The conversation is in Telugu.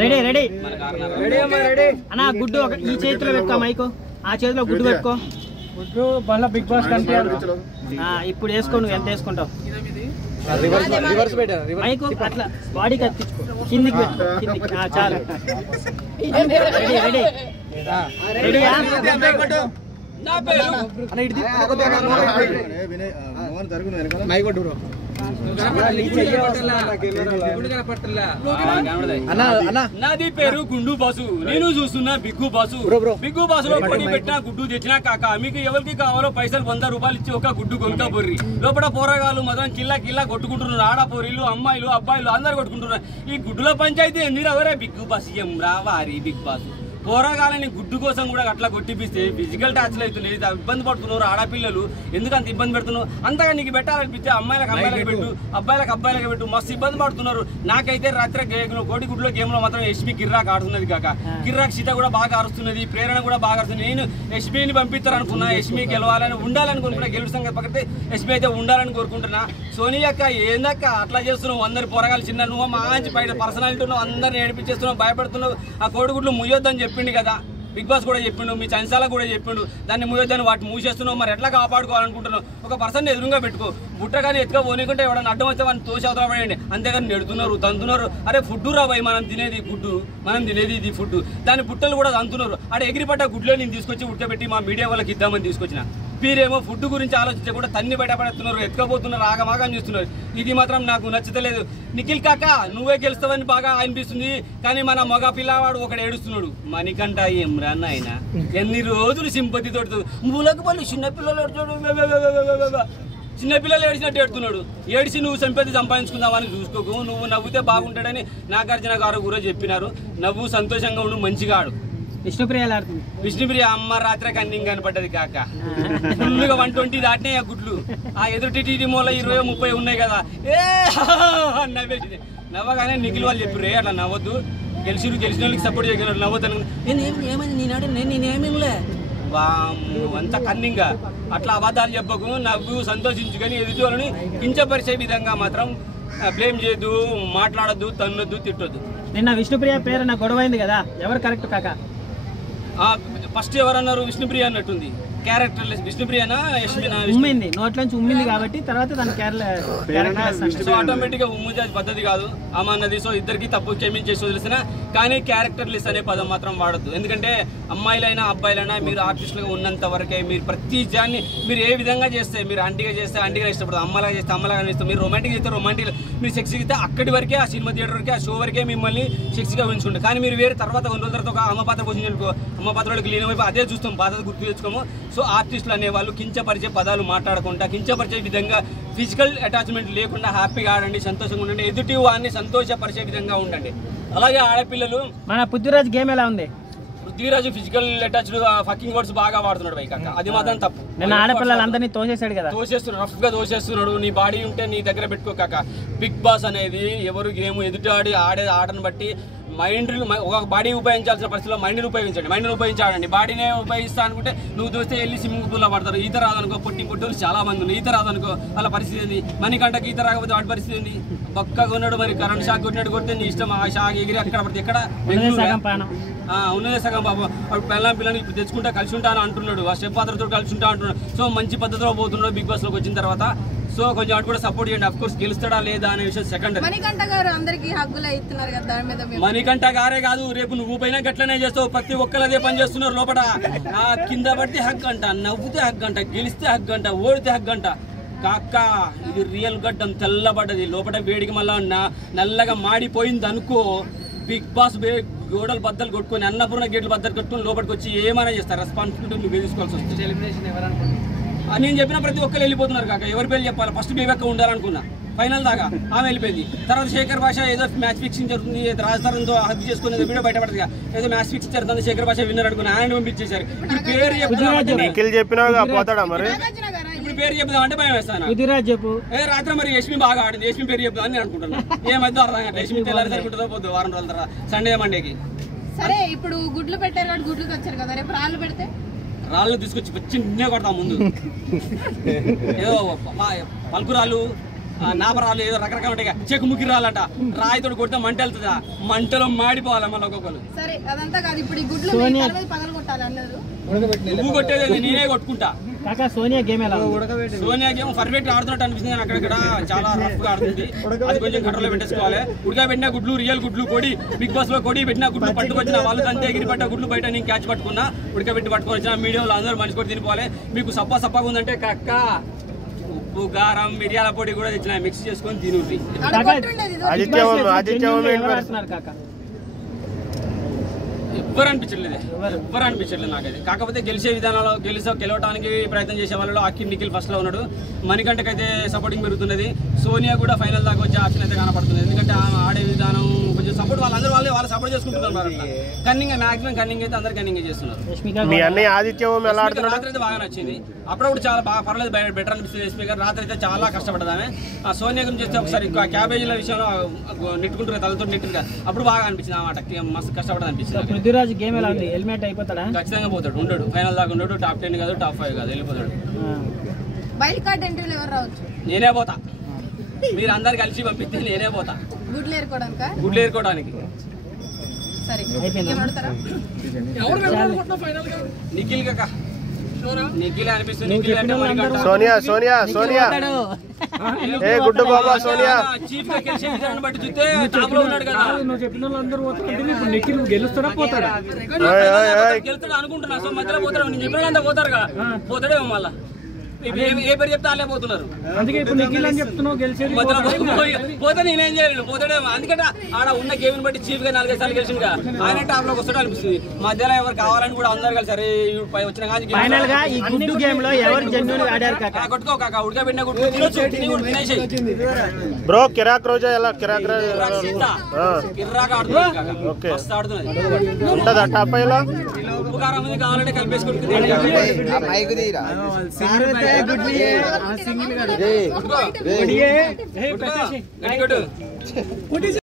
రెడీ రెడీ అన్న గుడ్డు ఈ చేతిలో పెట్టుకో మైకు ఆ చేతిలో గుడ్డు పెట్టుకో గుడ్డు మళ్ళీ బిగ్ బాస్ కంటే ఇప్పుడు వేసుకో నువ్వు ఎంత వేసుకుంటావు మైకు అట్లా బాడీకి అతికించుకో కిందికి పెట్టు కిందికి చాలు రెడీ రెడీ రెడీయా నాది పేరు గుండు బాసు నేను చూస్తున్నా బిగ్గు బాసు బిగ్గు బాసు లో పొడి పెట్టినా గుడ్డు తెచ్చినా కాక మీకు ఎవరికి కావాలో పైసలు 100 రూపాయలు ఇచ్చి ఒక గుడ్డు కొనుక పోర్రి లోపల పోరగాళ్ళు మొత్తం కిల్లా కిల్లా కొట్టుకుంటున్నారు ఆడపోరీలు అమ్మాయిలు అబ్బాయిలు అందరు కొట్టుకుంటున్నారు ఈ గుడ్డుల పంచాయతీ ఎందుకు ఎవరే బిగ్గు బాసు ఏం రావారి బిగ్ బాసు పోరగాలని గుడ్డు కోసం కూడా అట్లా కొట్టిపిస్తే ఫిజికల్ టచ్లు అవుతున్నాయి ఇబ్బంది పడుతున్నారు ఆడపిల్లలు ఎందుకంత ఇబ్బంది పెడుతున్నారు అంతగా నీకు పెట్టాలనిపిస్తే అమ్మాయిలకు అమ్మాయిలకు పెట్టు అబ్బాయిలకు అబ్బాయిలకు పెట్టు మస్తు ఇబ్బంది పడుతున్నారు నాకైతే రాత్రి కోడి గుడ్లో గేమ్లో మాత్రం ఎస్పీ కిర్రాక్ ఆడుతున్నది కాక కిర్రాక్ సీత కూడా బాగా అరుస్తున్నది ప్రేరణ కూడా బాగా అరుస్తుంది నేను ఎస్పీని పంపిస్తారనుకున్నా ఎస్పీ గెలవాలని ఉండాలని కోరుకున్నా గెలుపు సంగతి పక్కతే ఎస్పీ అయితే ఉండాలని కోరుకుంటున్నా సోనియక్క ఏందక్క అట్లా చేస్తున్నావు అందరు పోరగాలు చిన్న నువ్వు మంచి బయట పర్సనాలిటీ ఉన్నావు అందరిని ఏడిపించేస్తున్నావు భయపడుతున్నావు ఆ కోడిగుడ్లు ముయ్యొద్దని చెప్పిండు కదా బిగ్ బాస్ కూడా చెప్పిండు మీ ఛాన్సాల కూడా చెప్పిండు దాన్ని మూయొద్దని వాటిని మూసేస్తున్నావు మరి ఎట్లా కాపాడుకోవాలనుకుంటున్నావు ఒక పర్సన్ ఎదురుగా పెట్టుకో బుట్ట కానీ ఎత్తుగా పోనీకుంటే ఎవడన్నా అడ్డం వస్తే వాడిని తోసి అవతల పడండి అంతేగాని నెడుతున్నారు తంతున్నారు అరే ఫుడ్ రాబాయి మనం తినేది గుడ్డు మనం తినేది ఇది ఫుడ్ దాని బుట్టలు కూడా తంతున్నారు అక్కడ ఎగిరిపడ్డ గుడ్లో నేను తీసుకొచ్చి ఉడకబెట్టి మా మీడియా వాళ్ళకి ఇద్దామని తీసుకొచ్చిన మీరేమో ఫుడ్ గురించి ఆలోచించకుండా తన్ని బయటపడుతున్నారు ఎత్తుకపోతున్నారు ఆగమాగం చేస్తున్నారు ఇది మాత్రం నాకు నచ్చలేదు నిఖిల్ కాక నువ్వే గెలుస్తావని బాగా అనిపిస్తుంది కానీ మన మగ పిల్లవాడు ఒకడు ఏడుస్తున్నాడు మణికంఠ ఏం రాన్న ఆయన ఎన్ని రోజులు సింపతి తోడుతూ మూలకు పళ్ళు చిన్నపిల్లలు చిన్నపిల్లలు ఏడిచినట్టు ఏడుతున్నాడు ఏడిచి నువ్వు సంపత్తి సంపాదించుకుందామని చూసుకోకు నువ్వు నవ్వుతే బాగుంటాడని నాగార్జున గారు కూడా చెప్పినారు నవ్వు సంతోషంగా ఉండు మంచిగా ఆడు విష్ణుప్రియ అమ్మ రాత్రి కన్నింగ్ కనపడ్డది కాక ఫుల్గా 120 దాటినాయి ఆ గుడ్లు ఆ ఎదుటి టీటీ మూల 20-30 ఉన్నాయి కదా నవ్వేసింది నవ్వగానే నిఖిల్ వాళ్ళు చెప్పారు అట్లా నవ్వద్దు గెలిచిన వాళ్ళకి సపోర్ట్ చేయగలరు నవ్వద్దు ఏమైంది నేనేమిలే అంతా కన్నింగా అట్లా అబద్ధాలు చెప్పకు నవ్వు సంతోషించు కానీ ఎదుటి వాళ్ళని కించపరిచే విధంగా మాత్రం బ్లేమ్ చేయొద్దు మాట్లాడద్దు తన్నొద్దు తిట్టొద్దు నిన్న విష్ణుప్రియ పేరు నాకు గొడవైంది కదా ఎవరు కరెక్ట్ కాక ఫస్ట్ ఎవరన్నారు విష్ణుప్రియ అన్నట్టుంది క్యారెక్టర్ లెస్ విష్ణుప్రియనా ఉమ్మింది నోట్లోంచి ఉమ్మింది కాబట్టి తర్వాత తన సో ఆటోమేటిక్ గా ఉమ్ము చేసే పద్ధతి కాదు ఆమె అన్నది సో ఇద్దరికి తప్పు క్షమించేసి వదిలేసిన కానీ క్యారెక్టర్ లెస్ అనే పదం మాత్రం వాడద్దు ఎందుకంటే అమ్మాయిలైనా అబ్బాయిలైనా మీరు ఆర్టిస్టులుగా ఉన్నంత వరకే మీరు ప్రతి జాన్ని మీరు ఏ విధంగా చేస్తే మీరు ఆంటీగా చేస్తే ఆంటీగా ఇష్టపడదు అమ్మలాగా చేస్తే అమ్మలాగా ఇష్టం మీరు రొమాంటిక్ చేస్తే రొమాంటిక్ మీరు సెక్స్కి అయితే అక్కడి వరకే ఆ సినిమా థియేటర్ వరకే ఆ షో వరకే మిమ్మల్ని సెక్స్గా ఉంచుకుంటారు కానీ మీరు వేరే తర్వాత 1 రోజుల తర్వాత ఒక అమ్మ పాత్ర పోషించుకో అమ్మ పాత్రలకు లీనమైపు అదే చూస్తాం బాధ గుర్తు తెచ్చుకోము సో ఆర్టిస్టులు అనేవాళ్ళు కించపరిచే పదాలు మాట్లాడకుండా కించపరిచే విధంగా ఫిజికల్ అటాచ్మెంట్ లేకుండా హ్యాపీగా ఆడండి సంతోషంగా ఉండండి ఎదుటి వాడిని సంతోషపరిచే విధంగా ఉండండి అలాగే ఆడపిల్లలు మన పృథ్వీరాజ్ గేమ్ ఎలా ఉంది Prithviraj physical attached fucking words బాగా వాడుతున్నాడు బైక్ అది మాత్రం తప్పు నేను ఆడపిల్లలందరినీ తోసేసాడు కదా తోసేస్తున్నాడు రఫ్ గా తోసేస్తున్నాడు నీ బాడీ ఉంటే నీ దగ్గర పెట్టుకోక బిగ్ బాస్ అనేది ఎవరు గేమ్ ఎదుటి ఆడే ఆటను బట్టి మైండ్ ఒక బాడీ ఉపయోగించాల్సిన పరిస్థితిలో మైండ్ని ఉపయోగించండి మైండ్ని ఉపయోగించాడండి బాడీనే ఉపయోగిస్తా అనుకుంటే నువ్వు చూస్తే వెళ్ళి స్విమ్మింగ్ పూల్లో పడతారు ఈత రాదనుకో పొట్టోళ్ళు చాలా మంది ఉన్నారు ఈత రాదనుకో వాళ్ళ పరిస్థితి ఏంది మణికంఠకి ఈత రాకపోతే వాడి పరిస్థితి ఏంది పక్కగా ఉన్నాడు మరి కరెంట్ షాక్ కొట్టినట్టు కొడితే నీ ఇష్టం ఆ షాక్ ఎగిరి అక్కడ పడితే ఎక్కడ ఉన్నదే సగం బాబు పిల్లని ఇప్పుడు తెచ్చుకుంటా కలిసి ఉంటాను అంటున్నాడు ఆ స్టెప్ పాత్రతో కలిసి ఉంటా అంటున్నాడు సో మంచి పద్ధతిలో పోతున్నాడు బిగ్ బాస్ లోకి వచ్చిన తర్వాత సో కొంచెం అటు కూడా సపోర్ట్ చేయండి అఫ్ కోర్స్ గెలుస్తాడా లేదా అనే విషయం సెకండరీ మణికంఠ గారే కాదు రేపు నువ్వు పైన గట్లనే చేస్తావు ప్రతి ఒక్కరు పని చేస్తున్నారు లోపల కింద పడితే హక్ అంట నవ్వుతే హక్ అంట గెలిస్తే హక్ అంట ఓడితే హక్ అంట కాక ఇది రియల్ గడ్డం తెల్లబడ్డది లోపల వేడికి మళ్ళా నల్లగా మాడిపోయింది అనుకో బిగ్ బాస్ గోడలు బద్దలు కొట్టుకొని అన్నపూర్ణ గేట్లు బద్దలు కొట్టుకొని లోపలికి వచ్చి ఏమైనా చేస్తారు రెస్పాన్సిబిలిటీ నువ్వు తీసుకోవాల్సి వస్తుంది ఎలిమినేషన్ ఎవరనుకుంటున్నాను నేను చెప్పిన ప్రతి ఒక్కరు వెళ్ళిపోతున్నారు కాక ఎవరి పేరు చెప్పాలి ఫస్ట్ బేబక్క ఉండాలనుకున్నా ఫైనల్ దాకా ఆమె వెళ్ళిపోయింది తర్వాత శేఖర్ భాష ఏదో మ్యాచ్ ఫిక్సింగ్ జరుగుతుంది రాజస్థాన్తో హత్య చేసుకునేది వీడియో బయటపడుతుంది ఏదో మ్యాచ్ ఫిక్స్ జరుగుతుంది శేఖర్ భాష విన్నర్ అనుకుని ఆయన పంపించేశారు ఇప్పుడు పేరు పేరు చెప్దాం అంటే భయం వేస్తాను రాత్రి మరి యశ్మి బాగా ఆడింది యశ్మి పేరు చెప్దాం అని అనుకుంటున్నాను ఏమైందో అర్థం కాదు యశ్మి తెల్లారి సరికుంటుందో పోద్దు వారం రోజుల తర్వాత సండే మండేకి సరే ఇప్పుడు గుడ్లు పెట్టారు గుడ్లు వచ్చారు కదా రేపు రాళ్ళు పెడితే రాళ్ళు తీసుకొచ్చి చిన్న కొడతాం ముందు. ఏదో పలుకురాళ్ళు నాపరాళ్ళు ఏదో రకరకాలు ఉంటాయి. చెక్కుముక్కి రాలంట, రాయితో కొడితే మంట వెళ్తుందా, మంటలో మాడిపోవాలి మళ్ళీ ఒక్కొక్కరు. నువ్వు కొట్టేది నేనే కొట్టుకుంటా. Sonia game Sonia game perfect ఆడుతున్నట్టు అనిపిస్తుంది. అక్కడక్కడ చాలా రఫ్ గా ఆడుతుంది. అది కొంచెం కంట్రోల్లో పెట్టేసుకోవాలి. ఉడకబెట్టిన గుడ్లు, రియల్ గుడ్లు, కొడి బిగ్ బాస్ లో కొడి పెట్టిన గుడ్లు పట్టుకొచ్చిన వాళ్ళు తంతే ఎగిరి పట్ట గుడ్లు బయట నేను క్యాచ్ పట్టుకున్నా, ఉడకబెట్టి పట్టుకొని వచ్చిన మీడియాలో అందరూ మనిషి కూడా తినిపోవాలి. మీకు సప్పగా ఉందంటే కక్క ఉప్పు కారం మిరియాల పొడి కూడా తెచ్చిన మిక్స్ చేసుకొని తినుంది. ఎవ్వరు అనిపించట్లేదు నాకైతే. కాకపోతే గెలిచే విధానంలో గెలవడానికి ప్రయత్నం చేసే వాళ్ళలో అఖిల్ నిఖిల్ ఫస్ట్ లో ఉన్నాడు. మణికంఠకైతే సపోర్టింగ్ పెరుగుతున్నది. సోనియా కూడా ఫైనల్ దాకా వచ్చే ఆప్షన్ అయితే కనపడుతుంది. ఎందుకంటే ఆడే విధానం కొంచెం సపోర్ట్ వాళ్ళు సపోర్ట్ చేసుకుంటున్నారు. కన్నింగ్ మాక్సిమం కన్నింగ్ అయితే అందరు కన్నింగ్ చేస్తున్నారు. రాత్రి అయితే బాగా నచ్చింది. అప్పుడప్పుడు చాలా బాగా పర్లేదు, బెటర్ అనిపిస్తుంది. ఎస్పీ గారు రాత్రి అయితే చాలా కష్టపడ్డదామే. ఆ సోనియా గురించి చేస్తే ఒకసారి క్యాబేజీల విషయంలో నెట్టుకుంటారు, తలతో నెట్టుగా అప్పుడు బాగా అనిపించింది. ఆ మాట మస్తు కష్టపడదు అనిపించింది. గేమ్ ఎలా ఉంది? హెల్మెట్ అయిపోతాడా? ఖచ్చితంగా పోతాడు, ఉండడు. ఫైనల్ దాకా ఉండడు. టాప్ 10 కాదు, టాప్ 5 కాదు, వెళ్ళిపోతాడు. నేనే పోతా. మీరు అందరు కలిసి పంపిస్తే నేనే పోతా గుడ్లు ఏరుకోవడానికి. నిఖిల్ కాక నిఖిల్ అనిపిస్తుంది. నిఖిల్ అంటే గుడ్డు బాబా సోనియా చీఫ్ గా గెలిచే విధానం బట్టి చూస్తే టాప్ లో ఉన్నాడు కదా. గెలుస్తాడు అనుకుంటున్నా. సో మధ్యలో పోతాడు. నేను చెప్పిన అంతా పోతారు కదా, పోతాడేమో మళ్ళా. ఏ పేరు చెప్తే వాళ్ళే పోతున్నారు. అందుకే ఇప్పుడు నిఖిల్ అని చెప్తున్నావు గెలిచేది. పోతే నేనేం చేయలేను, పోతాడేమో. అందుకంటే ఆడ ఉన్న గేమ్ బట్టి చీఫ్ గా 4-5 సార్లు గెలిచిందిగా, ఆయన టాప్ లోకి వస్తాడు అనిపిస్తుంది. మధ్యలో ఎవరు కావాలని కూడా అందరు కలిసి సరే వచ్చిన ఫైనల్ గా ఈ గుడ్డు గేమ్ లో ఎవరు జెన్యూన్ ఆడారు కాక కొట్టుకో కాక. ఉడకబెట్టిన గుడ్డు బ్రో కిరాక్ రోజా ఎలా కిరాక్ కిర్రాక ఆడుతుంది. మస్తు ఆడుతున్నది. ఉంటదా టాప్ 5 లో? ఉప్పు కారం ఉంది కావాలంటే కలిపేసుకుంటుంది.